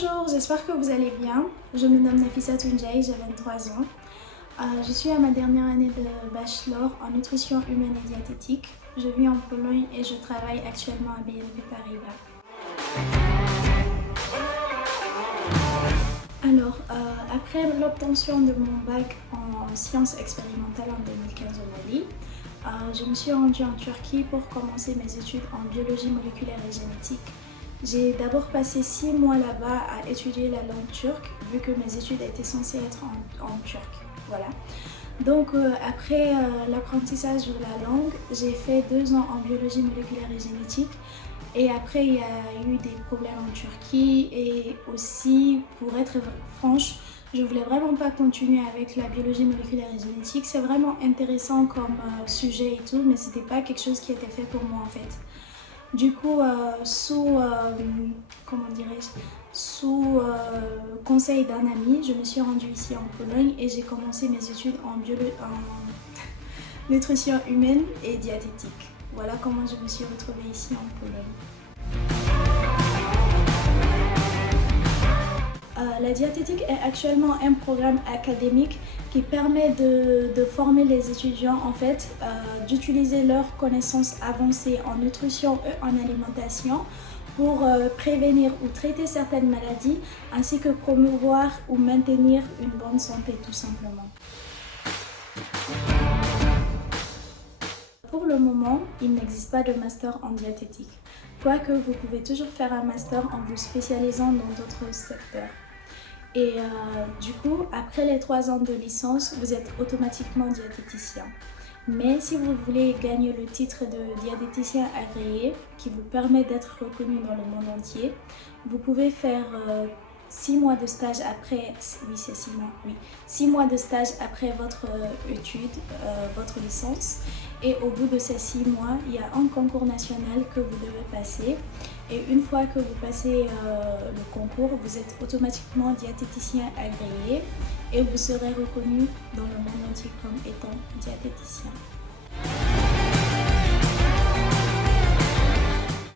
Bonjour, j'espère que vous allez bien. Je me nomme Nafissa Tunjai, j'ai 23 ans. Je suis à ma dernière année de bachelor en nutrition humaine et diététique. Je vis en Pologne et je travaille actuellement à BNP Paribas. Alors, après l'obtention de mon bac en sciences expérimentales en 2015 au Mali, je me suis rendue en Turquie pour commencer mes études en biologie moléculaire et génétique. J'ai d'abord passé 6 mois là-bas à étudier la langue turque, vu que mes études étaient censées être en turc. Voilà. Donc après l'apprentissage de la langue, j'ai fait 2 ans en biologie moléculaire et génétique. Et après, il y a eu des problèmes en Turquie et aussi, pour être franche, je voulais vraiment pas continuer avec la biologie moléculaire et génétique. C'est vraiment intéressant comme sujet et tout, mais c'était pas quelque chose qui était fait pour moi en fait. Du coup, sous conseil d'un ami, je me suis rendue ici en Pologne et j'ai commencé mes études en nutrition humaine et diététique. Voilà comment je me suis retrouvée ici en Pologne. La diététique est actuellement un programme académique qui permet de former les étudiants en fait, d'utiliser leurs connaissances avancées en nutrition et en alimentation pour prévenir ou traiter certaines maladies ainsi que promouvoir ou maintenir une bonne santé tout simplement. Pour le moment, il n'existe pas de master en diététique, quoique vous pouvez toujours faire un master en vous spécialisant dans d'autres secteurs. Et du coup, après les 3 ans de licence, vous êtes automatiquement diététicien. Mais si vous voulez gagner le titre de diététicien agréé, qui vous permet d'être reconnu dans le monde entier, vous pouvez faire 6 mois de stage après, oui c'est 6 mois, oui, 6 mois de stage après votre étude, votre licence. Et au bout de ces 6 mois, il y a un concours national que vous devez passer. Et une fois que vous passez le concours, vous êtes automatiquement diététicien agréé et vous serez reconnu dans le monde entier comme étant diététicien.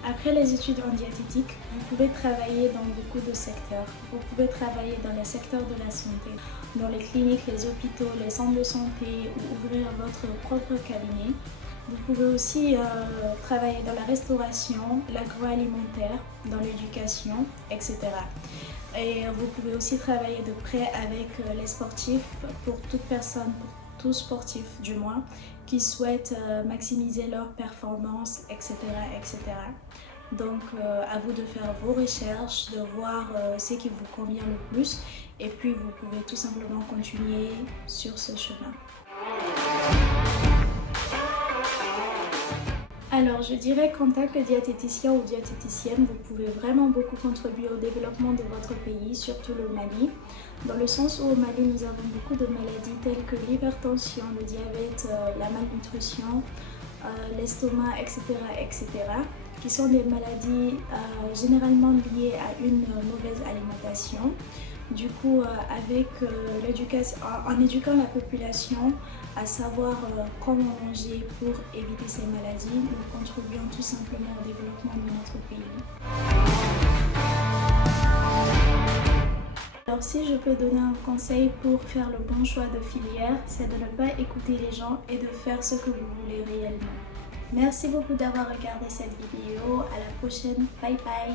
Après les études en diététique, vous pouvez travailler dans beaucoup de secteurs. Vous pouvez travailler dans les secteurs de la santé, dans les cliniques, les hôpitaux, les centres de santé ou ouvrir votre propre cabinet. Vous pouvez aussi travailler dans la restauration, l'agroalimentaire, dans l'éducation, etc. Et vous pouvez aussi travailler de près avec les sportifs, pour toute personne, pour tout sportif du moins, qui souhaitent maximiser leur performance, etc. etc. Donc à vous de faire vos recherches, de voir ce qui vous convient le plus et puis vous pouvez tout simplement continuer sur ce chemin. Alors je dirais qu'en tant que diététicien ou diététicienne, vous pouvez vraiment beaucoup contribuer au développement de votre pays, surtout le Mali, dans le sens où au Mali nous avons beaucoup de maladies telles que l'hypertension, le diabète, la malnutrition, l'estomac, etc., etc., qui sont des maladies généralement liées à une mauvaise alimentation. Du coup, en éduquant la population à savoir comment manger pour éviter ces maladies, nous contribuons tout simplement au développement de notre pays. Alors si je peux donner un conseil pour faire le bon choix de filière, c'est de ne pas écouter les gens et de faire ce que vous voulez réellement. Merci beaucoup d'avoir regardé cette vidéo, à la prochaine, bye bye!